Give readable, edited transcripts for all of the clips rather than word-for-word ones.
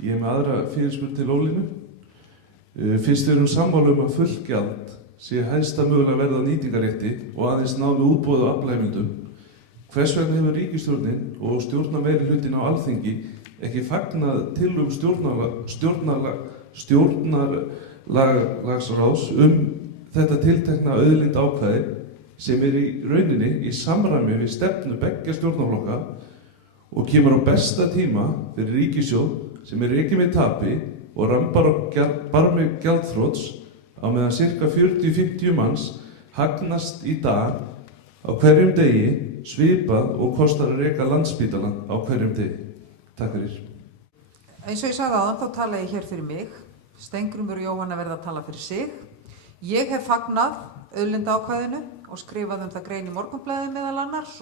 Ég með aðra fyrirspurn til Ólínu. Fyrst við erum sammála að fullgjald sé hæsta mögulega verð á nýtingarrétti og aðeins ná með útboði á aflaheimildum, hvers vegna hefur ríkisstjórnin og stjórnarmeirihlutin á Alþingi ekki fagnað tillögum stjórnarlagsráðs þetta tiltekna auðlindaákvæði sem í rauninni í samræmi við stefnu beggja stjórnarflokka og kemur á besta tíma fyrir ríkissjóð sem rekinn með tapi og rambar á barmi gjaldþrots á meðan ca. 40-50 manns hagnast í dag á hverjum degi svipað og kostar að reka Landspítalann á hverjum degi. Takk fyrir. Eins og ég sagði áðan, þá tala ég hér fyrir mig. Steingrímur og Jóhanna verða að tala fyrir sig. Ég hef fagnað auðlindaákvæðinu og skrifað það grein í Morgunblaðið meðal annars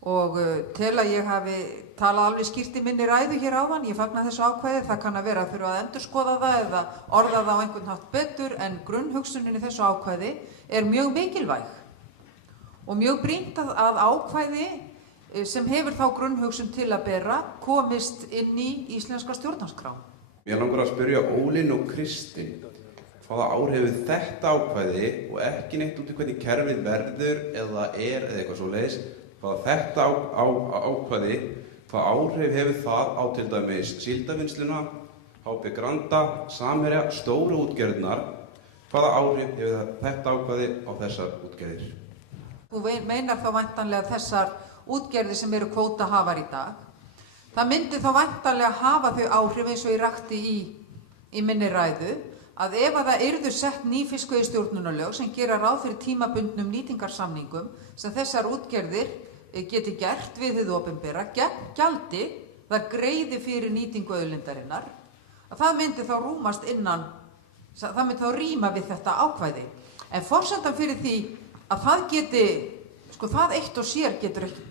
og tel að ég hafi talað alveg skýrt í minni ræðu hér áðan. Ég fagna þessu ákvæði. Það kann að vera að þurfa að endurskoða það eða orða það á einhvern hátt betur, en grunnhugsunin í þessu ákvæði er mjög mikilvæg og mjög brýnt að ákvæði sem hefur þá grunnhugsun til að bera komist inn í íslenska stjórnarskrá. Mér langar að spyrja Ólínu og Kristín hvaða áhrif þetta ákvæði og ekki neitt út í hvernig kerfið verður eða eitthvað svoleiðis, hvaða þetta ákvæði, hvaða áhrif hefur það á til dæmis Síldarvinnsluna, HB Granda, Samherja, stóru útgerðirnar, hvaða áhrif hefur þetta ákvæði á þessar útgerðir? Þú meinar þá væntanlega þessar útgerðir sem eru kvótahafar í dag. Það myndi þá væntanlega hafa þau áhrif eins og ég rakti í minni ræðu, að ef að það yrðu sett ný fiskveiðistjórnunarlög sem gera ráð fyrir tímabundnum nýtingarsamningum sem þessar útgerðir geti gert við hið opinbera gegn gjaldi, það greiði fyrir nýtingu auðlindarinnar, að það myndi þá rúmast það myndi þá ríma við þetta ákvæði. En forsendan fyrir því að það geti, það eitt og sér getur ekki,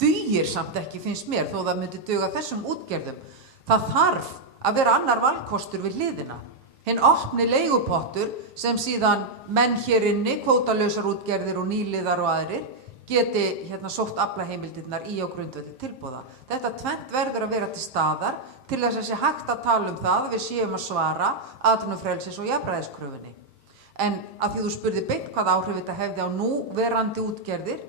dugir samt ekki finnst mér, þó það myndi duga þessum útgerðum. Það þarf að vera annar valkostur við hliðina. Hinn opni leigupottur sem síðan menn hér inni, kvótalausar útgerðir og nýliðar og aðrir, geti sótt aflaheimildirnar í á grundvelli tilboða. Þetta tvennt verður að vera til staðar til þess að sé hægt að tala um það að við séum að svara atvinnufrelsis og jafnræðiskröfunni. En að því þú spurði beint hvað áhrif þetta hefði á núverandi útgerðir,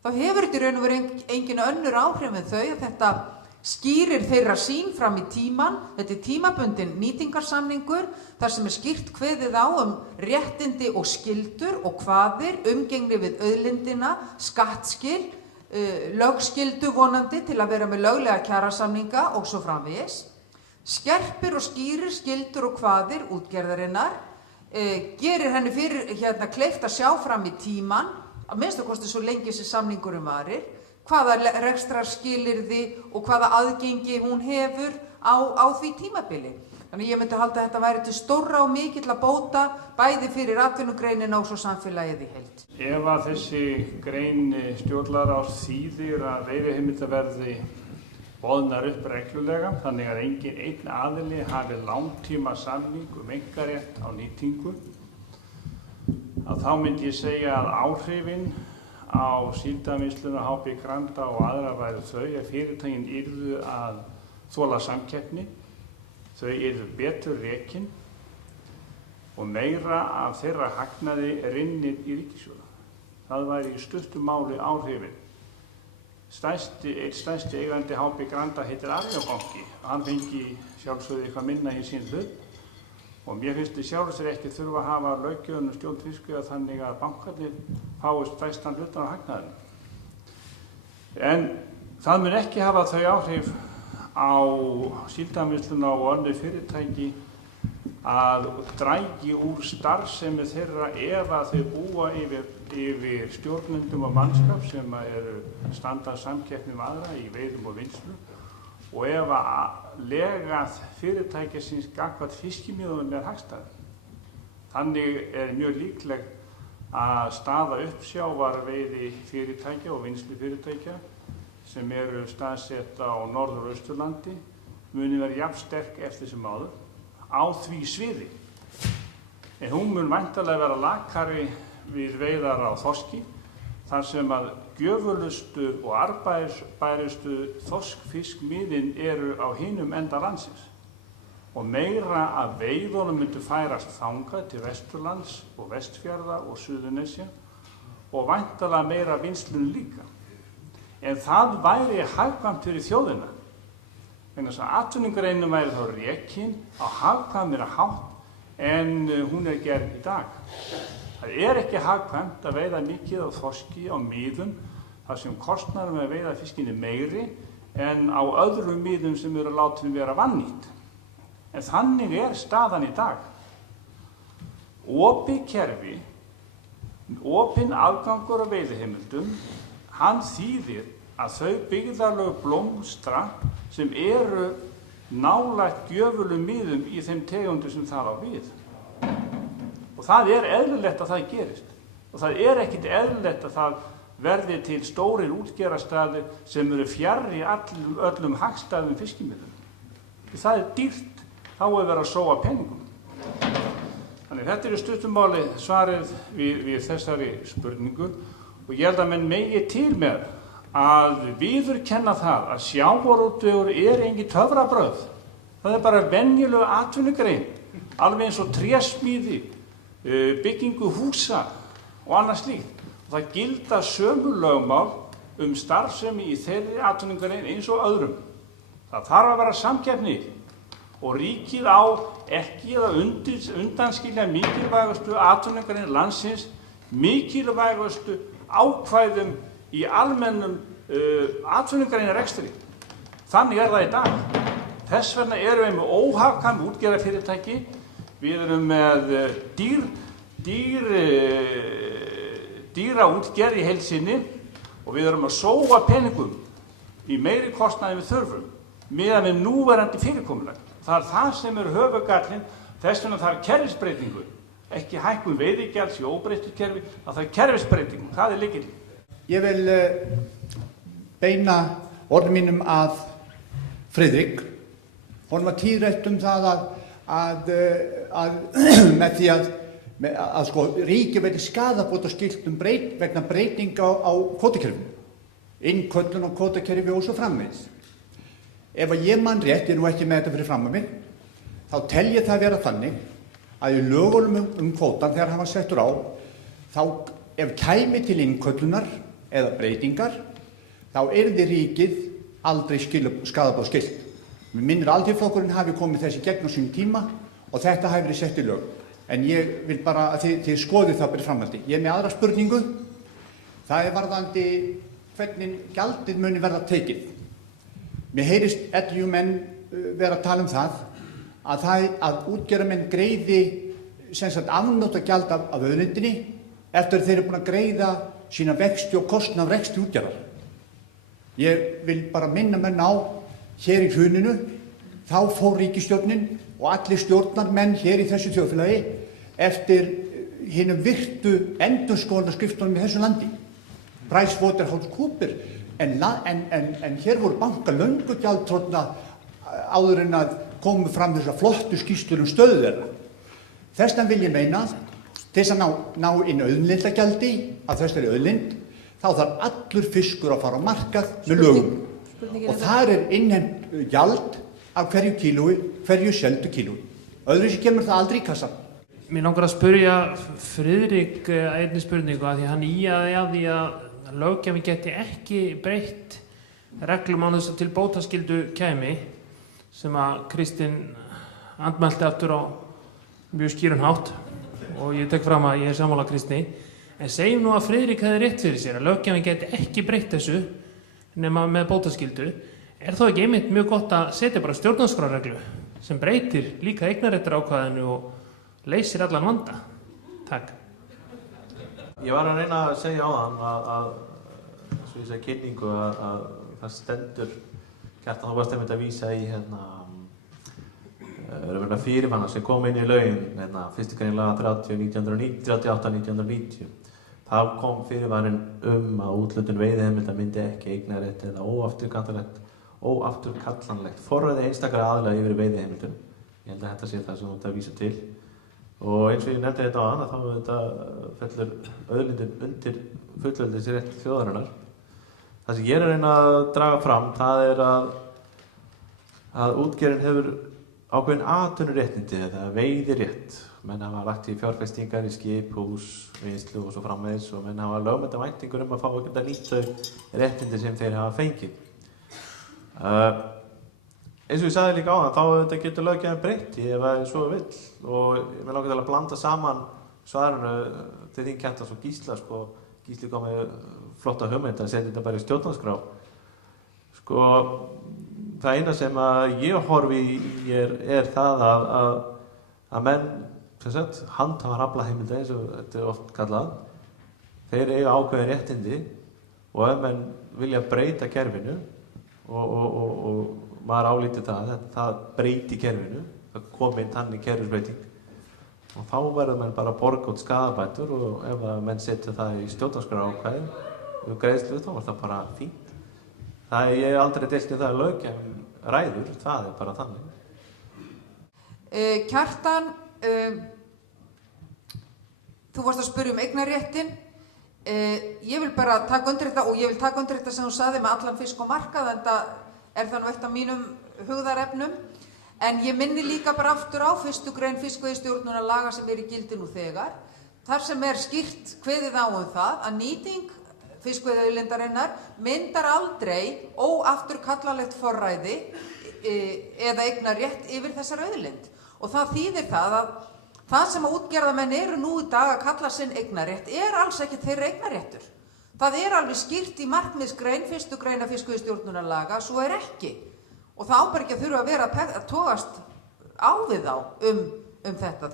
þá hefur þetta í raun og veru engin önnur áhrif en þau að þetta skýrir þeirra sín fram í tíman. Þetta er tímabundin nýtingarsamningur þar sem skýrt kveðið á réttindi og skyldur og kvaðir, umgengni við auðlindina, skattskil, lögskyldu vonandi til að vera með löglega kjarasamninga og svo framvegis. Skerpir og skýrir skyldur og kvaðir útgerðarinnar, gerir henni fyrir kleift að sjá fram í tíman, að minnsta kosti svo lengi sem samningurum varir, hvaða rekstrarskilyrði og hvaða aðgengi hún hefur á því tímabili. Þannig ég myndi halda að þetta væri til stórra og mikilla bóta bæði fyrir atvinnugreinina og svo samfélagið í heild. Ef að þessi grein stjórnlagaráðs þýðir að veiðiheimildir verði boðnar upp reglulega, þannig að engin einn aðili hafi langtíma samning einkarétt á nýtingu, að þá myndi ég segja að áhrifin á Síldarvinnsluna, HB Granda og aðra væru þau að fyrirtækin yrðu að þola samkeppni, þau yrðu betur rekin og meira af þeirra hagnaði rinnir í ríkissjóð. Það væri í stuttu máli áhrifin. Einn stærsti eigandi HB Granda heitir Arionbanki. Hann fengi sjálfsögðu eitthvað minna í sín hlut og mér finnst þið sjálfur sér ekki þurfa að hafa löggjöfun og stjórn fiskveiða þannig að bankarnir fáist stærstan hlutan á hagnaðinum. En það mun ekki hafa þau áhrif á Síldarvinnsluna og önnur fyrirtæki að drægi úr starfsemi þeirra ef að þau búa yfir stjórnendum og mannskap sem eru standa samkeppni með aðra í veiðum og vinnslu og ef að lega fyrirtækisins gagnvart fiskimjöðum er hagstæð. Þannig er mjög líklegt að staða uppsjávar veiði fyrirtækja og vinnslu fyrirtækja sem eru staðsett á Norður- og Austurlandi muni vera jafn sterk eftir sem áður á því sviði. En hún mun væntanlega vera lakari við veiðar á þorski þar sem að gjöfulustu og arðbærustu þorskfiskmiðin eru á hinum enda landsins og meira af veiðunum myndu færast þangað til Vesturlands og Vestfjarða og Suðurnesja og væntanlega meira vinslun líka. En það væri hagkvæmt fyrir þjóðina, vegna þess að atvinnugreinin væri þá rekin á hagkvæmari hátt en hún er gerð í dag. Það er ekki hagkvæmt að veiða mikið af þorski á miðum þar sem kostnaður með að veiða fiskinni meiri en á öðrum miðum sem eru látin vera vannýtt. En þannig er staðan í dag. Opið kerfi, opinn aðgangur á veiðiheimildum, hann þýðir að þau byggðarlög blómstra sem eru nálægt gjöfulum miðum í þeim tegundum sem það á við. Og það er eðlilegt að það gerist. Og það er ekkit eðlilegt að það verði til stórir útgerðarstaðir sem eru fjarri öllum hagstæðum fiskimiðum. Það er dýrt, þá er verið að sóa peningum. Þannig þetta er í stuttumáli svarið við þessari spurningu og ég held að menn megi til með að viðurkenna það að sjávarútvegur er engin töfrabrauð. Það er bara venjuleg atvinnugrein, alveg eins og trésmíði, byggingu húsa og annað slíkt. Og það gilda sömu lögmál starfsemi í þeirri atvinnugrein eins og öðrum. Það þarf að vera samkeppni og ríkið á ekki að undanskilja mikilvægustu atvinnugrein landsins, mikilvægustu ákvæðum í almennum atvinnugreinarrekstri. Þannig er það í dag. Þess vegna erum við með óhagkvæm útgerðarfyrirtæki, við erum með dýra útgerð í heild sinni og við erum að sóa peningum í meiri kostnaði við þurfum meðan við núverandi fyrirkomulag. Það er það sem er höfuðgallinn, þess vegna það er kerfisbreytingu, ekki hækkun veiðigjalds í óbreyttu kerfi, að það er kerfisbreytingu, það er lykillinn. Ég vil beina orðum mínum að Friðrik. Honum var tíðrætt það að með því að sko, ríkið verði skaðabótaskylt vegna breytinga á kvótakerfinu, innköllun á kvótakerfi og svo framvegis. Ef að ég man rétt, ég er nú ekki með þetta fyrir fram að mig, þá tel ég það vera þannig að í lögunum kvótan þegar hann var settur á, þá ef kæmi til innköllunar eða breytingar, þá yrði ríkið aldrei skaðabótaskylt. Mér minnir Alþýðuflokkurinn hafi komið þessi gegn á sínum tíma og þetta hafi verið sett í lög. En ég vil bara að þið skoðið það bara í framhaldi. Ég er með aðra spurningu. Það er varðandi hvernig gjaldið muni verða tekið. Mér heyrist menn vera að tala um það að útgerðarmenn greiði afnotagjald af auðlindinni eftir þeir eru búin að greiða sína vexti og kostnað af rekstri útgerðar. Ég vil bara minna menn á hér í hruninu, þá fór ríkisstjórnin og allir stjórnarmenn hér í þessu þjóðfélagi eftir hinum virtu endurskoðunarskrifstofum í þessu landi. PricewaterhouseCoopers, en hér voru bankar löngu gjaldþrotna áður en að komu fram þessar flottu skýrslur stöðu þeirra. Þess vegna vil ég meina, til þess að ná inn auðlindagjaldi af þessari auðlind, þá þarf allur fiskur að fara á markað með lögum. Og þar er innheimt gjald af hverju kílói, hverju seldu kílói. Öðruvísi kemur það aldrei í kassan. Mér langar að spyrja Friðrik einni spurningu að því hann ýjaði að því að löggjafinn geti ekki breytt reglum án þess að til bótaskyldu kæmi, sem að Kristinn andmælti aftur á mjög skýran hátt og ég tek fram að ég er sammála Kristni. En segjum nú að Friðrik hefði rétt fyrir sér að löggjafinn geti ekki breytt þessu nema með bótaskyldu. Er þá ekki einmitt mjög gott að setja bara stjórnarskrárreglu sem breytir líka eignarréttarákvæðinu og leysir allan vanda? Takk. Ég var að reyna að segja á að svo ég segi kynningu að það stendur Kjartan, þá varst einmitt að vísa í fyrirmanna sem kom inn í lögin, fyrstu grein laga 38-1990. Þá kom fyrirvarinn að úthlutun veiðiheimilda myndi ekki eignarrétt eða óafturkallanlegt forræði einstakra aðila yfir veiðiheimildum. Ég held að þetta sé það sem þú ert að vísa til. Og eins og ég nefndi þetta á hana, þá þetta fellur auðlindin undir fullveldisrétt þjóðarinnar. Það sem ég er að reyna að draga fram, það er að útgerðin hefur ákveðin atvinnuréttindi eða veiðirétt. Menn hafa lagt í fjárfestingar í skip, hús, vinnslu og svo framvegis og menn hafa lögmæta væntingur að fá að geta nýtt þau réttindi sem þeir hafa fengið. Eins og ég sagði líka á það, þá getur löggjafinn breytt ef það svo vill og ég vil langar til að blanda saman svarinu til þín Kjartans og Gísla Gísli kom með flotta hugmynd að setja þetta bara í stjórnarskrá. Það eina sem að ég horfi í er það að menn handhafar aflaheimilda eins og þetta er oft kallað, þeir eiga ákveðin réttindi og ef menn vilja breyta kerfinu og maður álítið það breyti kerfinu, það kom inn þannig kerfisbreyting og þá verður menn bara að borga út skaðabætur og ef að menn setja það í stjórnarskrárákvæði og greiðslu þá er það bara fínt. Ég hef aldrei deilt það að löggjafinn ræður, það er bara þannig. Kjartan, þú varst að spyrja eignarréttin. Ég vil bara taka undir þetta og ég vil taka undir þetta sem þú sagði með allan fisk og markað, en það er það nú eitt af mínum hugðarefnum. En ég minni líka bara aftur á 1. grein fiskveiðistjórnarlaga sem í gildi nú þegar. Þar sem skýrt kveðið á það að nýting fiskveiðiauðlindarinnar myndar aldrei óafturkallanlegt forræði eða eignarrétt yfir þessar auðlind. Og það þýðir það að það sem að útgerðarmenn eru nú í dag að kalla sinn eignarrétt alls ekki þeirra eignarréttur. Það alveg skýrt í markmiðsgrein 1. grein fiskveiðistjórnarlaga, svo ekki. Og það á bara ekki að þurfa að vera að togast á við þá þetta,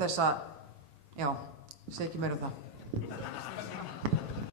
ég segi ekki meira um það.